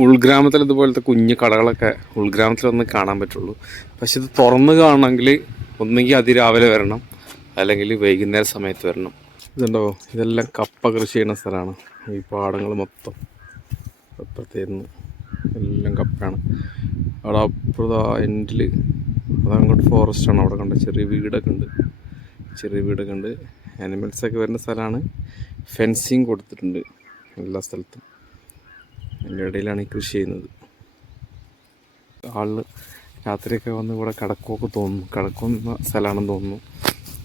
ഉൾഗ്രാമത്തിൽ ഇതുപോലത്തെ കുഞ്ഞു കടകളൊക്കെ ഉൾഗ്രാമത്തിൽ ഒന്ന് കാണാൻ പറ്റുള്ളൂ. പക്ഷെ ഇത് തുറന്ന് കാണണമെങ്കിൽ ഒന്നുകിൽ അതിരാവിലെ വരണം അല്ലെങ്കിൽ വൈകുന്നേര സമയത്ത് വരണം. ഇതുണ്ടോ? ഇതെല്ലാം കപ്പ കൃഷി ചെയ്യുന്ന സ്ഥലമാണ്. ഈ പാടങ്ങൾ മൊത്തം അപ്പുറത്തേന്ന് എല്ലാം കപ്പയാണ്. അവിടെ അപ്പുറത്ത് എൻഡിൽ അതങ്ങോട്ട് ഫോറസ്റ്റാണ് അവിടെ കണ്ട ചെറിയ വീടൊക്കെ ഉണ്ട്. ചെറിയ വീടൊക്കെ ഉണ്ട്. ആനിമൽസൊക്കെ വരുന്ന സ്ഥലമാണ്. ഫെൻസിങ് കൊടുത്തിട്ടുണ്ട് എല്ലാ സ്ഥലത്തും. അതിന്റെ ഇടയിലാണ് ഈ കൃഷി ചെയ്യുന്നത്. ആൾ രാത്രിയൊക്കെ വന്ന് ഇവിടെ കിടക്കുമൊക്കെ തോന്നുന്നു. കിടക്കുന്ന സ്ഥലമാണെന്ന് തോന്നുന്നു.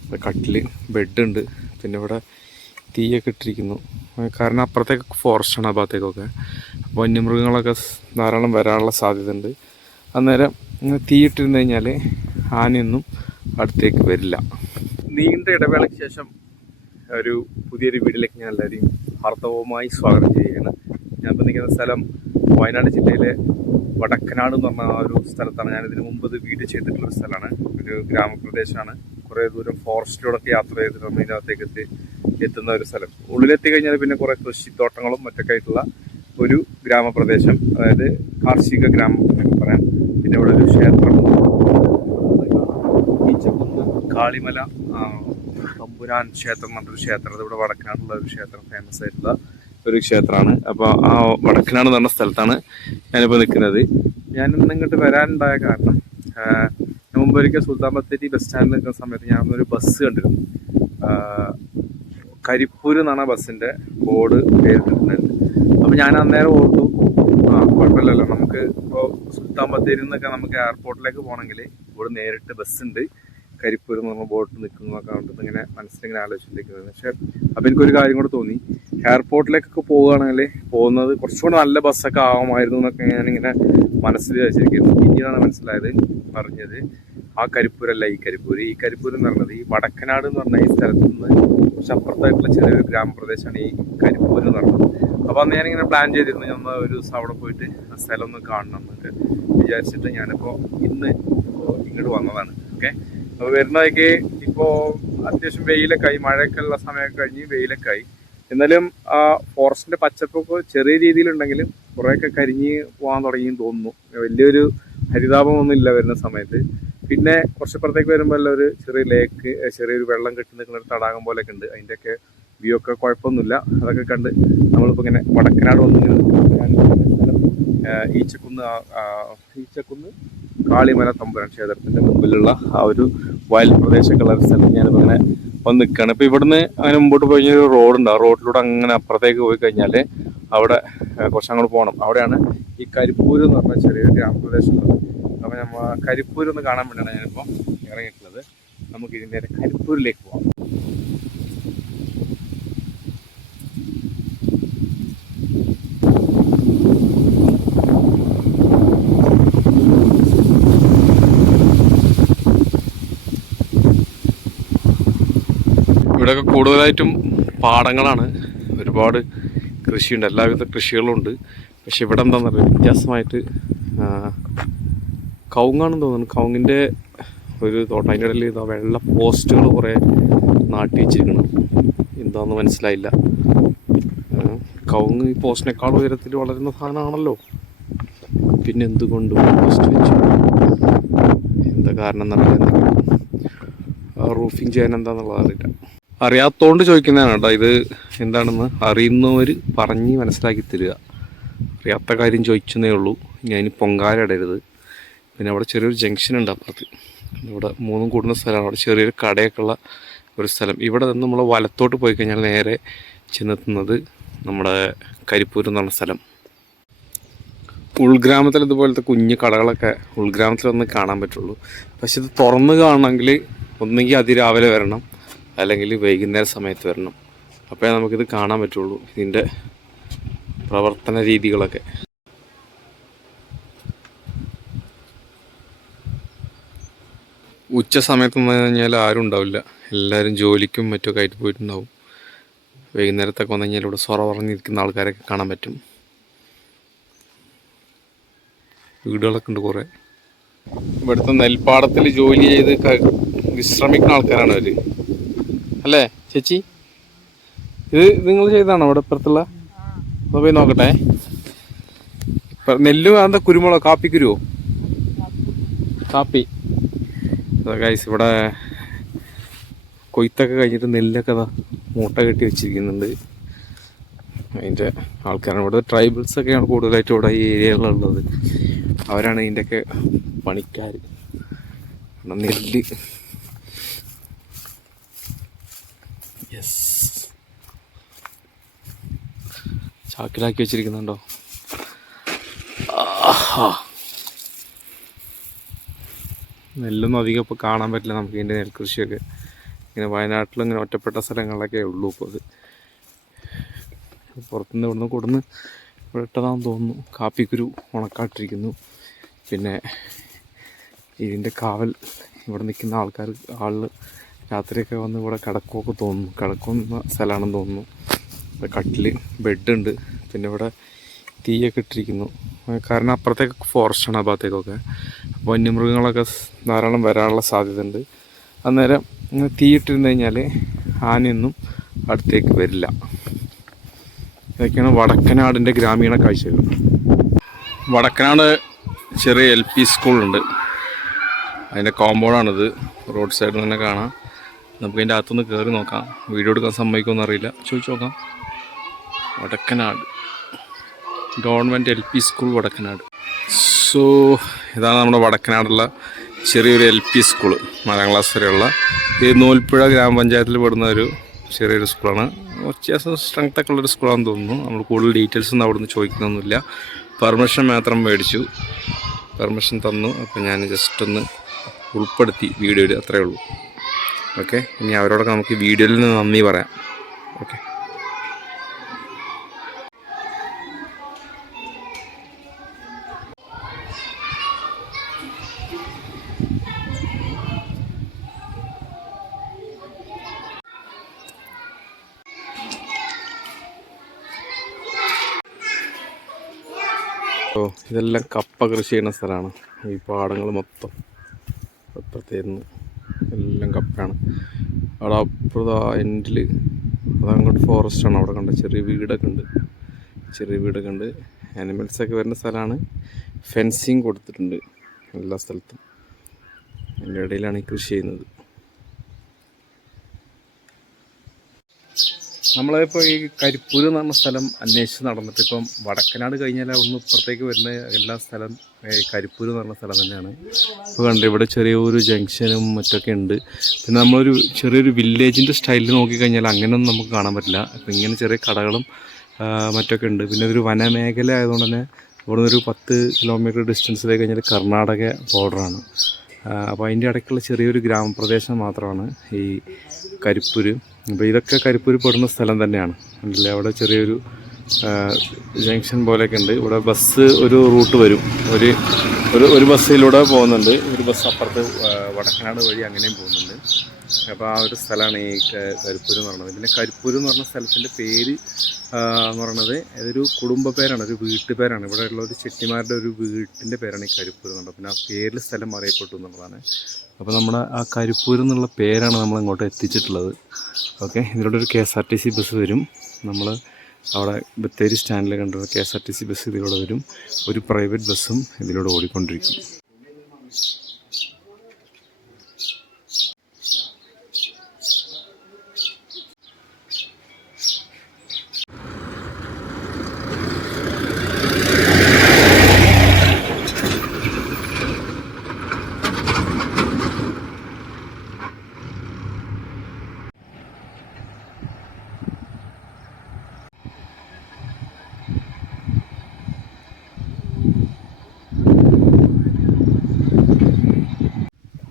ഇവിടെ കട്ടിൽ ബെഡുണ്ട്. പിന്നെ ഇവിടെ തീയൊക്കെ ഇട്ടിരിക്കുന്നു. കാരണം അപ്പുറത്തേക്ക് ഫോറസ്റ്റാണ് ആ ഭാഗത്തേക്കൊക്കെ. വന്യമൃഗങ്ങളൊക്കെ ധാരാളം വരാനുള്ള സാധ്യത ഉണ്ട് അന്നേരം തീയിട്ടിരുന്ന് കഴിഞ്ഞാൽ ആനയൊന്നും അടുത്തേക്ക് വരില്ല. നീണ്ട ഇടവേളയ്ക്ക് ശേഷം ഒരു പുതിയൊരു വീട്ടിലേക്ക് ഞാൻ എല്ലാവരെയും ഹാർദവമായി സ്വാഗതം ചെയ്യുകയാണ്. ഞാൻ ഇപ്പോൾ നിൽക്കുന്ന സ്ഥലം വയനാട് ജില്ലയിലെ വടക്കനാട് എന്ന് പറഞ്ഞ ആ ഒരു സ്ഥലത്താണ്. ഞാൻ ഇതിനു മുമ്പ് വീട് ചെയ്തിട്ടുള്ള ഒരു സ്ഥലമാണ്. ഒരു ഗ്രാമപ്രദേശമാണ്. കുറേ ദൂരം ഫോറസ്റ്റിലൂടെയൊക്കെ യാത്ര ചെയ്തിട്ട് നമ്മൾ ഇതിനകത്തേക്ക് എത്തി എത്തുന്ന ഒരു സ്ഥലം. ഉള്ളിലെത്തി കഴിഞ്ഞാൽ പിന്നെ കുറേ കൃഷിത്തോട്ടങ്ങളും മറ്റൊക്കെ ആയിട്ടുള്ള ഒരു ഗ്രാമപ്രദേശം. അതായത് കാർഷിക ഗ്രാമം എന്നൊക്കെ പറയാം. പിന്നെ ഇവിടെ ഒരു ക്ഷേത്രം കാളിമല തമ്പുരാൻ ക്ഷേത്രം എന്നൊരു ക്ഷേത്രം. ഇവിടെ വടക്കാനുള്ള ഒരു ക്ഷേത്രം ഫേമസ് ആയിട്ടുള്ള ഒരു ക്ഷേത്രമാണ്. അപ്പോൾ ആ വടക്കനാട് എന്ന് പറഞ്ഞ സ്ഥലത്താണ് ഞാനിപ്പോൾ നിൽക്കുന്നത് ഞാൻ ഇങ്ങോട്ട് വരാനുണ്ടായ കാരണം ആ, ഞാൻ മുമ്പ് ഒരിക്കൽ സുൽത്താൻ ബത്തേരി ബസ് സ്റ്റാൻഡിൽ നിൽക്കുന്ന സമയത്ത് ഞാൻ ഒരു ബസ് കണ്ടിരുന്നു. കരിപ്പൂർ എന്നാണ് ബസ്സിന്റെ ബോർഡ് പേരിട്ടിട്ടുണ്ടായിരുന്നത് അപ്പോൾ ഞാൻ അന്നേരം ഓർത്തു ആ കുഴപ്പമില്ലല്ലോ. നമുക്ക് ഇപ്പോൾ സുൽത്താൻ ബത്തേരിയിൽ നിന്നൊക്കെ നമുക്ക് എയർപോർട്ടിലേക്ക് പോകണമെങ്കിൽ ഇവിടെ നേരിട്ട് ബസ് ഉണ്ട്. കരിപ്പൂർ എന്ന് പറഞ്ഞ ബോട്ട് നിൽക്കുന്നതൊക്കെ കണ്ടിട്ട് ഇങ്ങനെ മനസ്സിലിങ്ങനെ ആലോചിച്ചിരിക്കുന്നത് പക്ഷേ അപ്പം എനിക്കൊരു കാര്യം കൂടെ തോന്നി. എയർപോർട്ടിലേക്കൊക്കെ പോവുകയാണെങ്കിൽ പോകുന്നത് കുറച്ചുകൂടെ നല്ല ബസ്സൊക്കെ ആവുമായിരുന്നു എന്നൊക്കെ ഞാനിങ്ങനെ മനസ്സിൽ വിചാരിച്ചിരിക്കുന്നു പിന്നീടാണ് മനസ്സിലായത് പറഞ്ഞത് ആ കരിപ്പൂരല്ല ഈ കരിപ്പൂര്. ഈ കരിപ്പൂർ എന്ന് പറഞ്ഞത് ഈ വടക്കനാട് എന്ന് പറഞ്ഞ ഈ സ്ഥലത്ത് നിന്ന് കുറച്ച് അപ്പുറത്തായിട്ടുള്ള ചെറിയൊരു ഗ്രാമപ്രദേശമാണ് ഈ കരിപ്പൂർ എന്ന് പറഞ്ഞത്. അപ്പോൾ അന്ന് ഞാനിങ്ങനെ പ്ലാൻ ചെയ്തിരുന്നു ഞാൻ ഒരു ദിവസം അവിടെ പോയിട്ട് ആ സ്ഥലം ഒന്ന് കാണണം എന്നൊക്കെ വിചാരിച്ചിട്ട് ഞാനിപ്പോൾ ഇന്ന് ഇങ്ങോട്ട് വന്നതാണ്. ഓക്കെ? അപ്പോൾ വരുന്നതൊക്കെ ഇപ്പോൾ അത്യാവശ്യം വെയിലൊക്കെ ആയി മഴയൊക്കെ ഉള്ള സമയമൊക്കെ കഴിഞ്ഞ് വെയിലൊക്കെ ആയി. എന്നാലും ആ ഫോറസ്റ്റിന്റെ പച്ചപ്പൊക്കെ ചെറിയ രീതിയിലുണ്ടെങ്കിലും കുറേയൊക്കെ കരിഞ്ഞ് പോകാൻ തുടങ്ങി തോന്നുന്നു. വലിയൊരു ഹരിതാപമൊന്നും ഇല്ല വരുന്ന സമയത്ത്. പിന്നെ കുറച്ചപ്പുറത്തേക്ക് വരുമ്പോൾ ഒരു ചെറിയ ലേക്ക് ചെറിയൊരു വെള്ളം കെട്ടി നിൽക്കുന്ന ഒരു തടാകം പോലെയൊക്കെ ഉണ്ട്. അതിന്റെയൊക്കെ വ്യൂ ഒക്കെ കുഴപ്പമൊന്നുമില്ല. അതൊക്കെ കണ്ട് നമ്മളിപ്പോൾ ഇങ്ങനെ വടക്കനാട് വന്നിങ്ങനെ ഈച്ചക്കുന്ന് ഈച്ചക്കുന്ന് കാളിമല തമ്പുരാൻ ക്ഷേത്രത്തിന്റെ മുമ്പിലുള്ള ആ ഒരു വയൽ പ്രദേശമൊക്കെയുള്ള ഒരു സ്ഥലത്ത് ഞാനിപ്പോൾ ഇങ്ങനെ വന്ന് നിൽക്കുകയാണ് ഇപ്പൊ ഇവിടുന്ന് അങ്ങനെ മുമ്പോട്ട് പോയി കഴിഞ്ഞാൽ ഒരു റോഡുണ്ട് ആ റോഡിലൂടെ അങ്ങനെ അപ്പുറത്തേക്ക് പോയി കഴിഞ്ഞാൽ അവിടെ കുറച്ച് അങ്ങോട്ട് പോകണം അവിടെയാണ് ഈ കരിപ്പൂർ എന്ന് പറഞ്ഞ ചെറിയൊരു ഗ്രാമപ്രദേശം അപ്പോൾ അപ്പൊ നമ്മ കരിപ്പൂര് ഒന്ന് കാണാൻ വേണ്ടിയാണ് ഞാനിപ്പോൾ ഇറങ്ങിയിട്ടുള്ളത്. നമുക്ക് ഇതിന്റെ കരിപ്പൂരിലേക്ക് പോകാം കൂടുതലായിട്ടും പാടങ്ങളാണ്. ഒരുപാട് കൃഷിയുണ്ട്. എല്ലാവിധ കൃഷികളുണ്ട്. പക്ഷെ ഇവിടെ എന്താണെന്ന് പറയുക വ്യത്യാസമായിട്ട് കവുങ്ങാണെന്ന് തോന്നുന്നു. കവുങ്ങിന്റെ ഒരു തോട്ടം. അതിന്റെ ഇടയിൽ ഇതാ വെള്ള പോസ്റ്റുകൾ കുറേ നാട്ടി വെച്ചിരിക്കണം എന്താണെന്ന് മനസ്സിലായില്ല. കവുങ്ങ് ഈ പോസ്റ്റിനേക്കാൾ ഉയരത്തിൽ വളരുന്ന സാധനമാണല്ലോ. പിന്നെ എന്തുകൊണ്ട് പോസ്റ്റ് വെച്ചു? എന്താ കാരണം എന്നറിയില്ല റൂഫിങ് ചെയ്യാൻ എന്താണെന്നുള്ളത് അറിയില്ല. അറിയാത്തോണ്ട് ചോദിക്കുന്നതാണ് കേട്ടോ. ഇത് എന്താണെന്ന് അറിയുന്നവര് പറഞ്ഞ് മനസ്സിലാക്കി തരിക. അറിയാത്ത കാര്യം ചോദിച്ചതേ ഉള്ളൂ. ഞാൻ പൊങ്കാല ഇടരുത്. പിന്നെ അവിടെ ചെറിയൊരു ജംഗ്ഷൻ ഉണ്ട് അപ്പുറത്ത്. ഇവിടെ മൂന്നും കൂടുന്ന സ്ഥലമാണ്. അവിടെ ചെറിയൊരു കടയൊക്കെ ഉള്ള ഒരു സ്ഥലം. ഇവിടെ നിന്ന് നമ്മൾ വലത്തോട്ട് പോയി കഴിഞ്ഞാൽ നേരെ ചെന്നെത്തുന്നത് നമ്മുടെ കരിപ്പൂർ എന്ന് പറഞ്ഞ സ്ഥലം. ഉൾഗ്രാമത്തിൽ ഇതുപോലത്തെ കുഞ്ഞു കടകളൊക്കെ ഉൾഗ്രാമത്തിലൊന്നും കാണാൻ പറ്റുള്ളൂ. പക്ഷെ ഇത് തുറന്ന് കാണണമെങ്കിൽ ഒന്നുകിൽ അതിരാവിലെ വരണം. അല്ലെങ്കിൽ വൈകുന്നേര സമയത്ത് വരണം. അപ്പോഴേ നമുക്കിത് കാണാൻ പറ്റുള്ളൂ ഇതിന്റെ പ്രവർത്തന രീതികളൊക്കെ. ഉച്ച സമയത്ത് വന്നു കഴിഞ്ഞാൽ ആരും ഉണ്ടാവില്ല. എല്ലാവരും ജോലിക്കും മറ്റുമൊക്കെ ആയിട്ട് പോയിട്ടുണ്ടാവും. വൈകുന്നേരത്തൊക്കെ വന്നു കഴിഞ്ഞാൽ ഇവിടെ സൊറ പറഞ്ഞിരിക്കുന്ന ആൾക്കാരൊക്കെ കാണാൻ പറ്റും. വീടുകളൊക്കെ ഉണ്ട് കുറേ. ഇവിടുത്തെ നെൽപ്പാടത്തിൽ ജോലി ചെയ്ത് വിശ്രമിക്കുന്ന ആൾക്കാരാണ് അവർ. അല്ലേ? ചേച്ചി? ഇത് നിങ്ങൾ ചെയ്താണോ ഇവിടെ ഇപ്പുറത്തുള്ള? ഒന്ന് പോയി നോക്കട്ടെ. നെല്ലു എന്താ കുരുമുളക് കാപ്പിക്കുരുവോ കാപ്പി. ഗൈസ് ഇവിടെ കൊയ്ത്തൊക്കെ കഴിഞ്ഞിട്ട് നെല്ലൊക്കെ അതാ മൂട്ട കെട്ടി വെച്ചിരിക്കുന്നുണ്ട്. അതിന്റെ ആൾക്കാരാണ്. ഇവിടെ ട്രൈബൽസൊക്കെയാണ് കൂടുതലായിട്ട് ഇവിടെ ഈ ഏരിയയിലുള്ളത്. അവരാണ് ഇതിന്റെയൊക്കെ പണിക്കാർ നെല്ല് യെസ് ചാക്കിലാക്കി വെച്ചിരിക്കുന്നുണ്ടോ. നെല്ലൊന്നും അധികം ഇപ്പോൾ കാണാൻ പറ്റില്ല നമുക്ക് ഇതിന്റെ നെൽകൃഷിയൊക്കെ. ഇങ്ങനെ വയനാട്ടിലും ഇങ്ങനെ ഒറ്റപ്പെട്ട സ്ഥലങ്ങളിലൊക്കെ ഉള്ളൂ ഇപ്പോൾ അത്. പുറത്തുനിന്ന് ഇവിടുന്ന് കൊടുന്ന് ഇവിടെ ഇട്ടതാണെന്ന് തോന്നുന്നു. കാപ്പിക്കുരു ഉണക്കാട്ടിരിക്കുന്നു. പിന്നെ ഇതിന്റെ കാവൽ ഇവിടെ നിൽക്കുന്ന ആൾക്കാർ ആളിൽ രാത്രിയൊക്കെ വന്ന് ഇവിടെ കിടക്കുമൊക്കെ തോന്നുന്നു. കിടക്കുന്ന സ്ഥലമാണെന്ന് തോന്നുന്നു. ഇവിടെ കട്ടിൽ ബെഡുണ്ട്. പിന്നെ ഇവിടെ തീയൊക്കെ ഇട്ടിരിക്കുന്നു. കാരണം അപ്പുറത്തേക്ക് ഫോറസ്റ്റാണ് ആ ഭാഗത്തേക്കൊക്കെ. വന്യമൃഗങ്ങളൊക്കെ ധാരാളം വരാനുള്ള സാധ്യത ഉണ്ട് അന്നേരം തീയിട്ടിരുന്ന് കഴിഞ്ഞാൽ ആനയൊന്നും അടുത്തേക്ക് വരില്ല. ഇതൊക്കെയാണ് വടക്കനാടിന്റെ ഗ്രാമീണ കാഴ്ചകൾ. വടക്കനാട് ചെറിയ എൽ പി സ്കൂളുണ്ട്. അതിന്റെ കോമ്പൗണ്ടാണിത് റോഡ് സൈഡിൽ തന്നെ കാണാം. നമുക്ക് അതിന്റെ അകത്തുനിന്ന് കയറി നോക്കാം. വീഡിയോ എടുക്കാൻ സമ്മതിക്കുമെന്ന് അറിയില്ല ചോദിച്ചു നോക്കാം. Vadakkanad. Government L P school Vadakkanad. So ഇതാണ് നമ്മുടെ വടക്കനാടുള്ള ചെറിയൊരു എൽ പി സ്കൂൾ നാലാം ക്ലാസ് വരെയുള്ള. ഈ നൂൽപ്പുഴ ഗ്രാമപഞ്ചായത്തിൽ പെടുന്ന ഒരു ചെറിയൊരു സ്കൂളാണ്. വ്യത്യാസം സ്ട്രെങ്ത് ഒക്കെ ഉള്ളൊരു സ്കൂളാണെന്ന് തോന്നുന്നു. നമ്മൾ കൂടുതൽ ഡീറ്റെയിൽസ് ഒന്നും നിന്ന് ചോദിക്കുന്നൊന്നുമില്ല. പെർമിഷൻ മാത്രം മേടിച്ചു. പെർമിഷൻ തന്നു. അപ്പോൾ ഞാൻ ജസ്റ്റ് ഒന്ന് ഉൾപ്പെടുത്തി വീഡിയോയിൽ. അത്രയേ ഉള്ളൂ. ഓക്കെ ഇനി അവരോടൊക്കെ നമുക്ക് വീഡിയോയിൽ നിന്ന് നന്ദി പറയാം. ഓക്കെ. ഇതെല്ലാം കപ്പ കൃഷി ചെയ്യുന്ന സ്ഥലമാണ്. ഈ പാടങ്ങൾ മൊത്തം. അപ്പുറത്തേന്ന് കപ്പയാണ് അവിടെ അപ്പുറത്ത് എൻഡിൽ അതങ്ങോട്ട് ഫോറസ്റ്റാണ് അവിടെ കണ്ട ചെറിയ വീടൊക്കെ ഉണ്ട്. ചെറിയ വീടൊക്കെ ഉണ്ട്. ആനിമൽസൊക്കെ വരുന്ന സ്ഥലമാണ്. ഫെൻസിങ് കൊടുത്തിട്ടുണ്ട് എല്ലാ സ്ഥലത്തും. അതിന്റെ ഇടയിലാണ് ഈ കൃഷി ചെയ്യുന്നത്. നമ്മളിപ്പോൾ ഈ കരിപ്പൂര് എന്ന് പറഞ്ഞ സ്ഥലം അന്വേഷിച്ച് നടന്നിട്ട് ഇപ്പം വടക്കനാട് കഴിഞ്ഞാൽ ഒന്ന് ഇപ്പുറത്തേക്ക് വരുന്ന എല്ലാ സ്ഥലം കരിപ്പൂര് എന്ന് പറഞ്ഞ സ്ഥലം തന്നെയാണ്. ഇപ്പോൾ കണ്ട് ഇവിടെ ചെറിയൊരു ജംഗ്ഷനും മറ്റൊക്കെ ഉണ്ട്. പിന്നെ നമ്മളൊരു ചെറിയൊരു വില്ലേജിന്റെ സ്റ്റൈലിൽ നോക്കിക്കഴിഞ്ഞാൽ അങ്ങനെയൊന്നും നമുക്ക് കാണാൻ പറ്റില്ല. അപ്പോൾ ഇങ്ങനെ ചെറിയ കടകളും മറ്റൊക്കെ ഉണ്ട്. പിന്നെ ഇതൊരു വനമേഖല ആയതുകൊണ്ട് തന്നെ ഇവിടെ ഒരു പത്ത് കിലോമീറ്റർ ഡിസ്റ്റൻസിലേക്ക് കഴിഞ്ഞാൽ കർണാടക ബോർഡറാണ് അപ്പോൾ അതിന്റെ ഇടയ്ക്കുള്ള ചെറിയൊരു ഗ്രാമപ്രദേശം മാത്രമാണ് ഈ കരിപ്പൂര്. അപ്പോൾ ഇതൊക്കെ കരിപ്പൂര് പെടുന്ന സ്ഥലം തന്നെയാണ്. കണ്ടില്ലേ അവിടെ ചെറിയൊരു ജംഗ്ഷൻ പോലെയൊക്കെ ഉണ്ട്. ഇവിടെ ബസ് ഒരു റൂട്ട് വരും. ഒരു ഒരു ഒരു ബസ്സിലൂടെ പോകുന്നുണ്ട്. ഒരു ബസ് അപ്പുറത്ത് വടക്കനാട് വഴി അങ്ങനെയും പോകുന്നുണ്ട്. അപ്പോൾ ആ ഒരു സ്ഥലമാണ് ഈ കരിപ്പൂർ എന്ന് പറയുന്നത്. പിന്നെ കരിപ്പൂർ എന്ന് പറഞ്ഞ സ്ഥലത്തിന്റെ പേര് എന്ന് പറയുന്നത് അതൊരു കുടുംബ പേരാണ് ഒരു വീട്ടുപേരാണ്. ഇവിടെ ഉള്ള ഒരു ചെട്ടിമാരുടെ ഒരു വീട്ടിന്റെ പേരാണ് ഈ കരിപ്പൂർ എന്നുള്ളത് പിന്നെ ആ പേരിൽ സ്ഥലം അറിയപ്പെട്ടു എന്നുള്ളതാണ്. അപ്പോൾ നമ്മുടെ ആ കരിപ്പൂർ എന്നുള്ള പേരാണ് നമ്മൾ ഇങ്ങോട്ട് എത്തിച്ചിട്ടുള്ളത്. ഓക്കെ ഇതിലൂടെ ഒരു K S R T C bus വരും. നമ്മൾ അവിടെ ബത്തേരി സ്റ്റാൻഡിൽ കണ്ടുള്ള K S R T C bus ഇതിലൂടെ വരും. ഒരു പ്രൈവറ്റ് ബസ്സും ഇതിലൂടെ ഓടിക്കൊണ്ടിരിക്കും.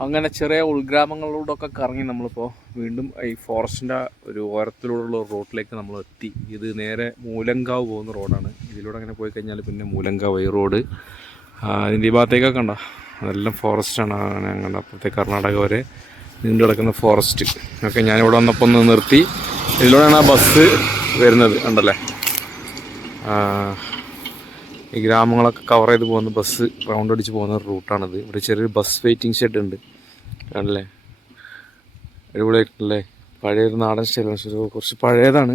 അങ്ങനെ ചെറിയ ഉൾഗ്രാമങ്ങളിലൂടെയൊക്കെ കറങ്ങി നമ്മളിപ്പോൾ വീണ്ടും ഈ ഫോറസ്റ്റിന്റെ ഒരു ഓരത്തിലൂടെയുള്ള റോഡിലേക്ക് നമ്മൾ എത്തി ഇത് നേരെ മൂലങ്കാവ് പോകുന്ന റോഡാണ് ഇതിലൂടെ അങ്ങനെ പോയി കഴിഞ്ഞാൽ പിന്നെ മൂലങ്കാവ് ഈ റോഡ് അതിന്റെ ഈ ഭാഗത്തേക്കൊക്കെ കണ്ട? അതെല്ലാം ഫോറസ്റ്റാണ് അങ്ങനെ അങ്ങനെ അപ്പുറത്തെ കർണാടക വരെ നീണ്ടു കിടക്കുന്ന ഫോറസ്റ്റ് ഒക്കെ ഞാനിവിടെ വന്നപ്പോൾ ഒന്ന് നിർത്തി. ഇതിലൂടെയാണ് ആ ബസ് വരുന്നത് ഉണ്ടല്ലേ ഈ ഗ്രാമങ്ങളൊക്കെ കവർ ചെയ്ത് പോകുന്ന ബസ് റൗണ്ട് അടിച്ച് പോകുന്ന റൂട്ടാണിത് ഇവിടെ ചെറിയൊരു ബസ് വെയിറ്റിംഗ് ഷെഡ് ഉണ്ട്. ആണല്ലേ? അടിപൊളിയായിട്ടല്ലേ പഴയൊരു നാടൻ സ്റ്റൈലാണ് കുറച്ച് പഴയതാണ്.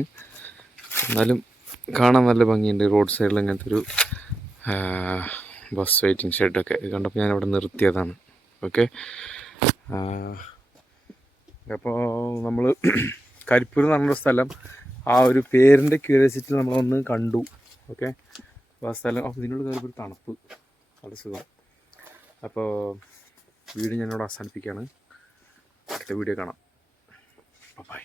എന്നാലും കാണാൻ നല്ല ഭംഗിയുണ്ട് റോഡ് സൈഡിൽ ഇങ്ങനത്തെ ഒരു ബസ് വെയിറ്റിംഗ് ഷെഡൊക്കെ. കണ്ടപ്പോൾ ഞാൻ അവിടെ നിർത്തിയതാണ്. ഓക്കെ? അപ്പോൾ നമ്മൾ കരിപ്പൂർ എന്ന് പറഞ്ഞൊരു സ്ഥലം ആ ഒരു പേരിന്റെ ക്യൂരിയോസിറ്റി നമ്മളൊന്ന് കണ്ടു. ഓക്കെ? അപ്പോൾ ആ സ്ഥലം അപ്പോൾ ഇതിനുള്ള കയറിപ്പോൾ തണുപ്പ്. അത് സുഖം. അപ്പോൾ വീഡിയോ ഞാനിവിടെ അവസാനിപ്പിക്കുകയാണ്. അടുത്ത വീഡിയോ കാണാം. ബൈ